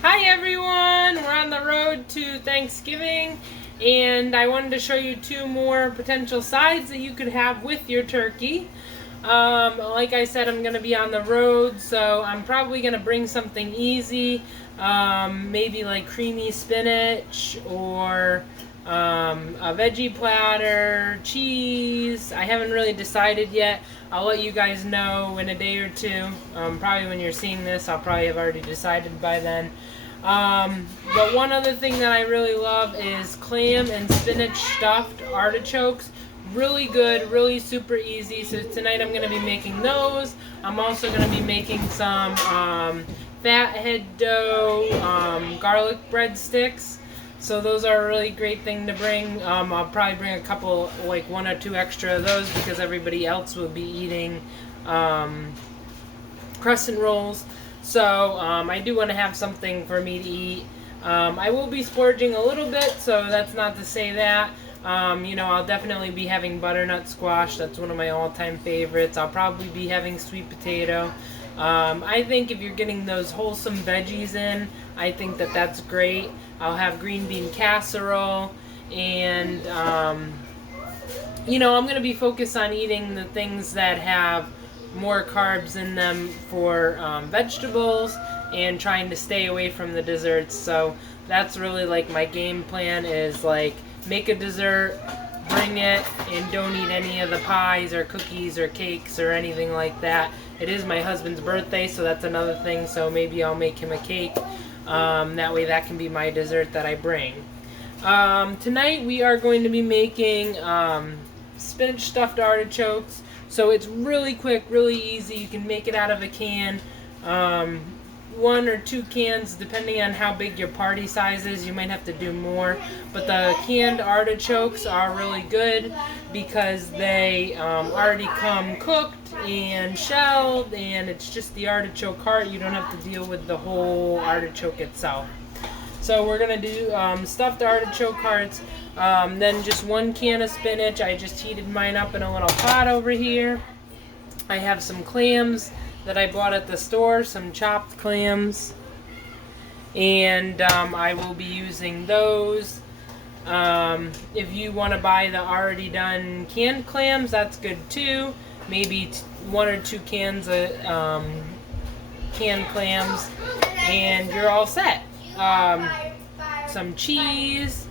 Hi everyone! We're on the road to Thanksgiving and I wanted to show you two more potential sides that you could have with your turkey. Like I said, I'm going to be on the road, so I'm probably going to bring something easy, maybe like creamy spinach or a veggie platter, cheese. I haven't really decided yet. I'll let you guys know in a day or two. Probably when you're seeing this, I'll probably have already decided by then. But one other thing that I really love is clam and spinach stuffed artichokes. Really good, really super easy. So tonight I'm going to be making those. I'm also going to be making some fathead dough garlic breadsticks. So those are a really great thing to bring. I'll probably bring a couple, like one or two extra of those because everybody else will be eating crescent rolls. So I do want to have something for me to eat. I will be splurging a little bit, so that's not to say that. I'll definitely be having butternut squash. That's one of my all-time favorites. I'll probably be having sweet potato. I think if you're getting those wholesome veggies in, I think that that's great. I'll have green bean casserole, and I'm going to be focused on eating the things that have more carbs in them for vegetables and trying to stay away from the desserts. So that's really like my game plan is like make a dessert, bring it, and don't eat any of the pies or cookies or cakes or anything like that. It is my husband's birthday, so that's another thing, so maybe I'll make him a cake. That way that can be my dessert that I bring. Tonight we are going to be making spinach stuffed artichokes. So it's really quick, really easy. You can make it out of a can. 1 or 2 cans, depending on how big your party size is. You might have to do more. But the canned artichokes are really good because they already come cooked and shelled, and it's just the artichoke heart. You don't have to deal with the whole artichoke itself. So we're going to do stuffed artichoke hearts, then just 1 can of spinach. I just heated mine up in a little pot over here. I have some clams that I bought at the store, some chopped clams, and I will be using those. If you want to buy the already done canned clams, that's good too. Maybe 1 or 2 cans of canned clams, and you're all set. Some cheese.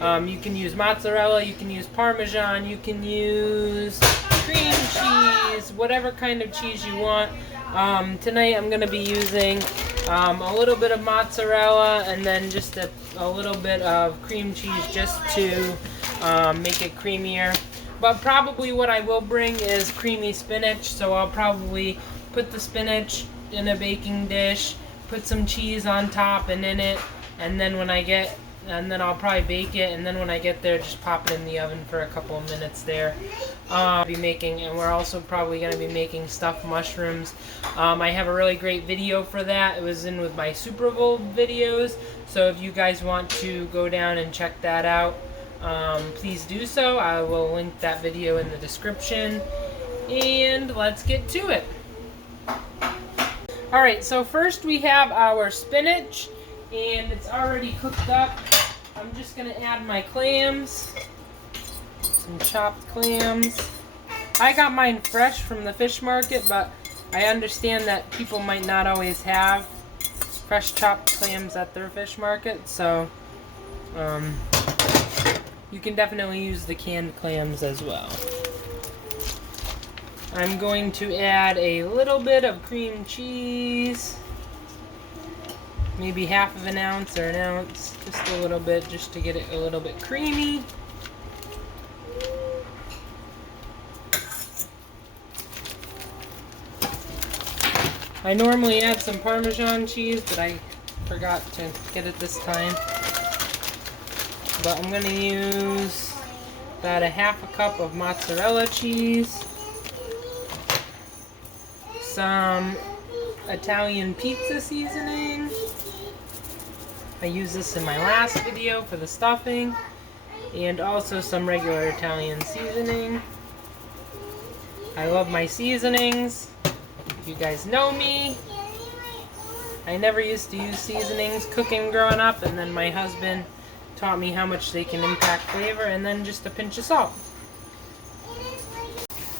You can use mozzarella, you can use Parmesan, you can use cream cheese, whatever kind of cheese you want. Tonight I'm going to be using a little bit of mozzarella and then just a little bit of cream cheese just to make it creamier. But probably what I will bring is creamy spinach, so I'll probably put the spinach in a baking dish, put some cheese on top and in it, and then then I'll probably bake it, and then when I get there, just pop it in the oven for a couple of minutes there. And we're also probably going to be making stuffed mushrooms. I have a really great video for that. It was in with my Super Bowl videos, so if you guys want to go down and check that out, please do so. I will link that video in the description, and let's get to it. Alright, so first we have our spinach, and it's already cooked up. I'm just going to add my clams, some chopped clams. I got mine fresh from the fish market, but I understand that people might not always have fresh chopped clams at their fish market, so you can definitely use the canned clams as well. I'm going to add a little bit of cream cheese, maybe half of an ounce or an ounce, just a little bit, just to get it a little bit creamy. I normally add some Parmesan cheese, but I forgot to get it this time. But I'm going to use about a half a cup of mozzarella cheese, some Italian pizza seasoning. I used this in my last video for the stuffing, and also some regular Italian seasoning. I love my seasonings. If you guys know me, I never used to use seasonings cooking growing up, and then my husband taught me how much they can impact flavor, and then just a pinch of salt.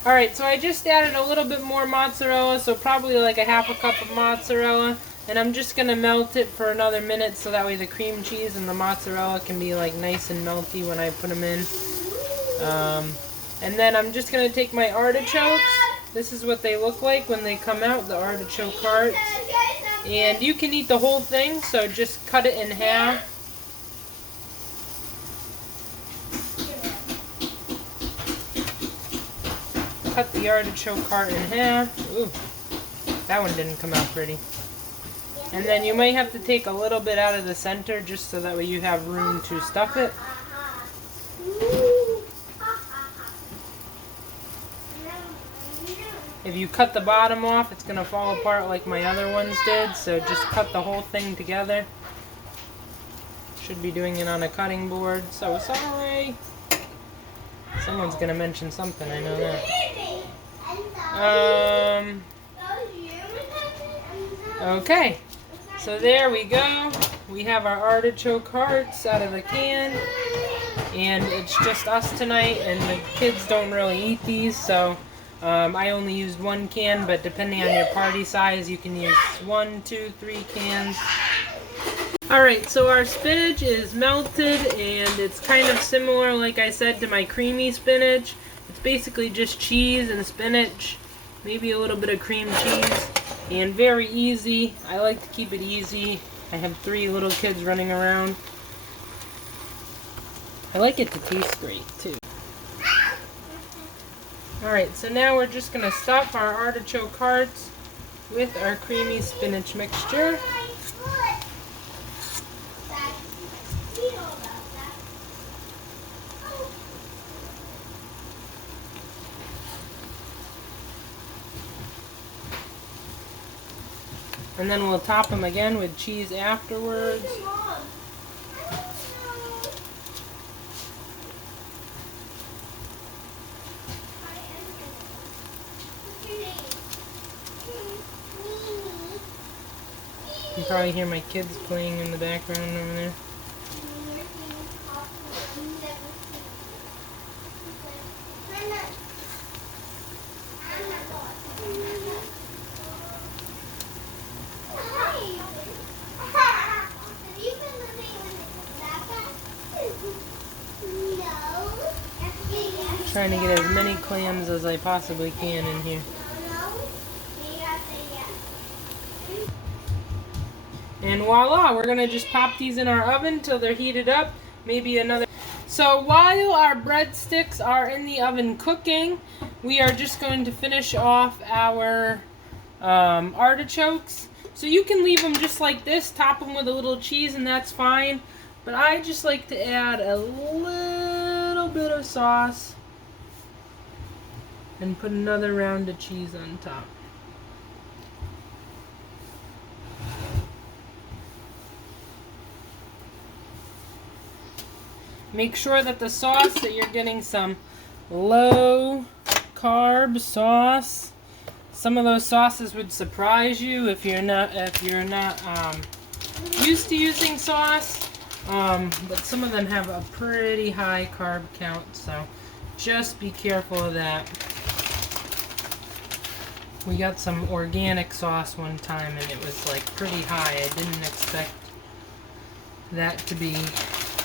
Alright, so I just added a little bit more mozzarella, so probably like a half a cup of mozzarella, and I'm just going to melt it for another minute so that way the cream cheese and the mozzarella can be like nice and melty when I put them in. And then I'm just going to take my artichokes. This is what they look like when they come out, the artichoke hearts. And you can eat the whole thing, so just cut it in half. Cut the artichoke heart in half. Ooh, that one didn't come out pretty. And then you might have to take a little bit out of the center just so that way you have room to stuff it. If you cut the bottom off, it's going to fall apart like my other ones did, so just cut the whole thing together. Should be doing it on a cutting board, so sorry. Someone's going to mention something, I know that. Okay, so there we go. We have our artichoke hearts out of the can, and it's just us tonight, and the kids don't really eat these, so I only used one can, but depending on your party size, you can use 1, 2, 3 cans. Alright, so our spinach is melted, and it's kind of similar, like I said, to my creamy spinach. It's basically just cheese and spinach, maybe a little bit of cream cheese, and very easy. I like to keep it easy. I have 3 little kids running around. I like it to taste great, too. Alright, so now we're just going to stuff our artichoke hearts with our creamy spinach mixture. And then we'll top them again with cheese afterwards. You can probably hear my kids playing in the background over there. Trying to get as many clams as I possibly can in here. And voila, we're going to just pop these in our oven till they're heated up. Maybe another. So while our breadsticks are in the oven cooking, we are just going to finish off our artichokes. So you can leave them just like this, top them with a little cheese, and that's fine. But I just like to add a little bit of sauce and put another round of cheese on top. Make sure that the sauce, that you're getting some low carb sauce. Some of those sauces would surprise you if you're not used to using sauce. But some of them have a pretty high carb count, so just be careful of that. We got some organic sauce one time and it was like pretty high. I didn't expect that to be.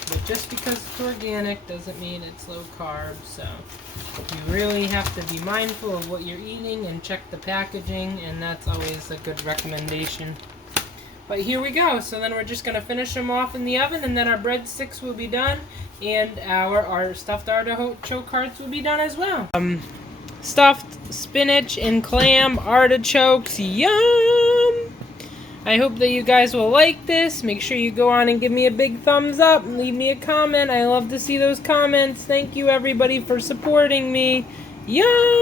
But just because it's organic doesn't mean it's low carb, so you really have to be mindful of what you're eating and check the packaging, and that's always a good recommendation. But here we go. So then we're just going to finish them off in the oven, and then our breadsticks will be done, and our stuffed artichoke hearts will be done as well. Stuffed spinach and clam artichokes, yum! I hope that you guys will like this. Make sure you go on and give me a big thumbs up and leave me a comment. I love to see those comments. Thank you everybody for supporting me. Yum!